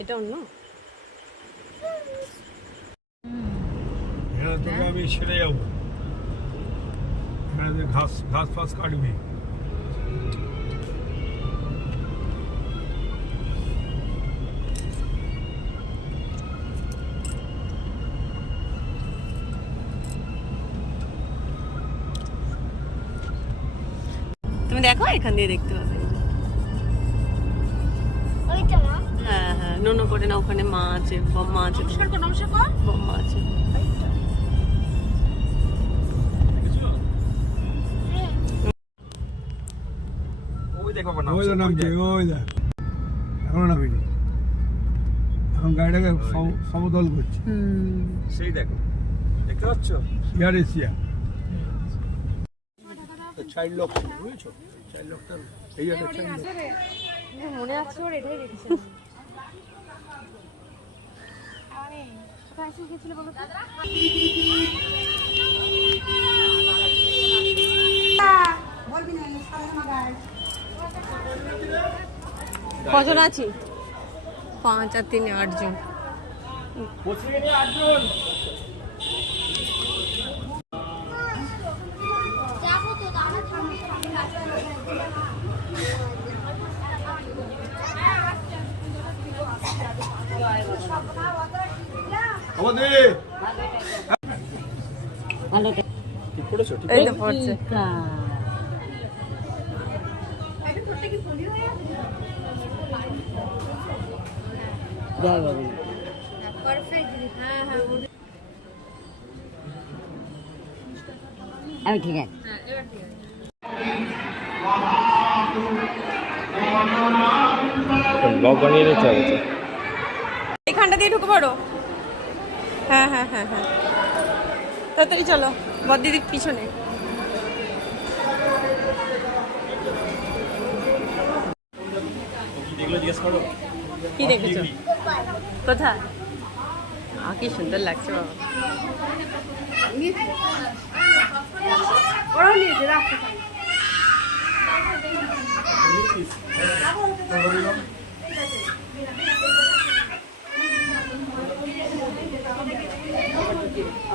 এটা অন্য হ্যাঁ আমি ছেড়ে যাব। হ্যাঁ ঘাস ঘাস ফাস কাটবি। তুমি দেখো এখান দিয়ে দেখতে পাবে। হ্যাঁ হ্যাঁ করে না ওখানে মা আছে বম্মা আছে। বম্মা আছে ওই দেখো বাবা ওই তো নামছে ওই এখনও নামিনি। এখন গাড়িটাকে সম- সমতল করছে। হুম। সেই দেখো। দেখতে পাচ্ছ? এয়ার এশিয়া চাইল্ড লক বুঝেছ? চাইল্ড লকটা এই একটা লক মনে আছে ওর এটাই রেখেছে কজন আছি? পাঁচ আর তিন আটজন। যাব ঠিক হ্যাঁ হ্যাঁ আমি ঠিক আছে। ব্লগ বানিয়ে নিতে হবে। এখানটা দিয়ে ঢুকে পড়ো। হ্যাঁ হ্যাঁ হ্যাঁ হ্যাঁ। তাড়াতাড়ি চলো বদিদির পিছনে। কি দেখেছ? কোথায়? আ কি সুন্দর লাগছে বাবা।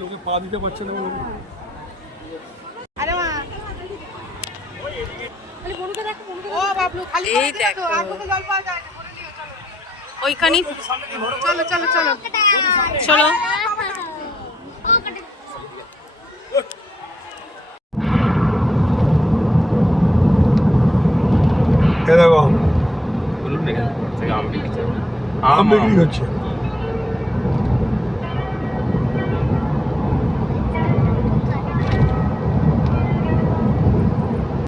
লোকে পা দিতে পারছে না এই দেখো। ওইখানে চলো চলো চলো। চলো। দেখো। বলুন না এখানে থেকে আম বিক্রি আম বিক্রি হচ্ছে।